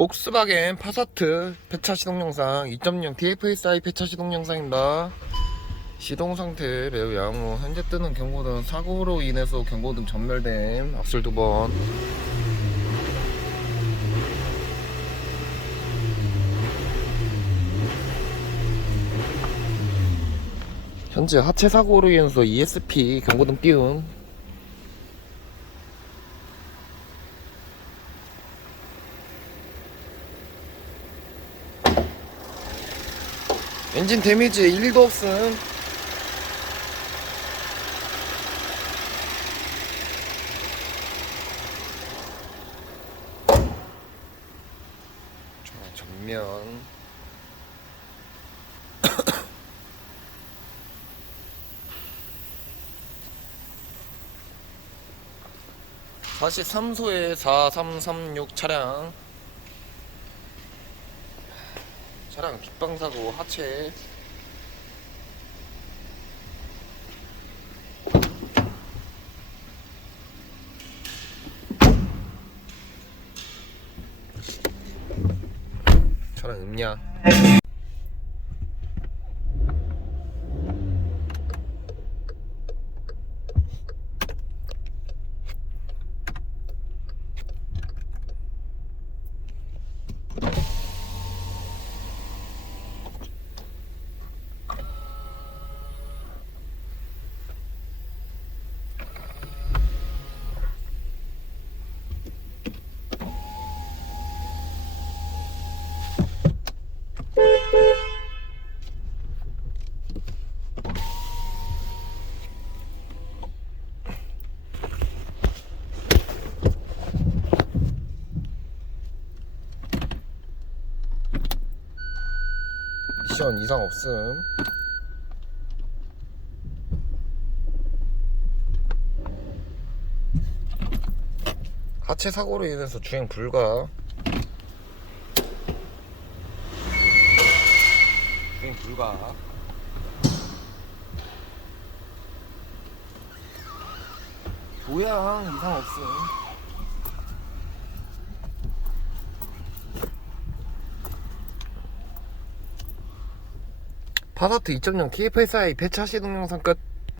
복스바겐 파사트 폐차 시동 영상 2.0 TFSI 폐차 시동 영상입니다. 시동 상태 매우 양호. 현재 뜨는 경고등 사고로 인해서 경고등 전멸됨. 악셀 두 번. 현재 하체 사고로 인해서 ESP 경고등 띄움. 엔진 데미지 1도 없음. 자, 정면. (43소의 4336) 차량 차량 뒷방사고 하체. 차량 음량 미션 이상 없음. 하체 사고로 인해서 주행 불가. 주행 불가. 뭐야 이상 없음 파사트 2.0 TFSI 배차 시동 영상 끝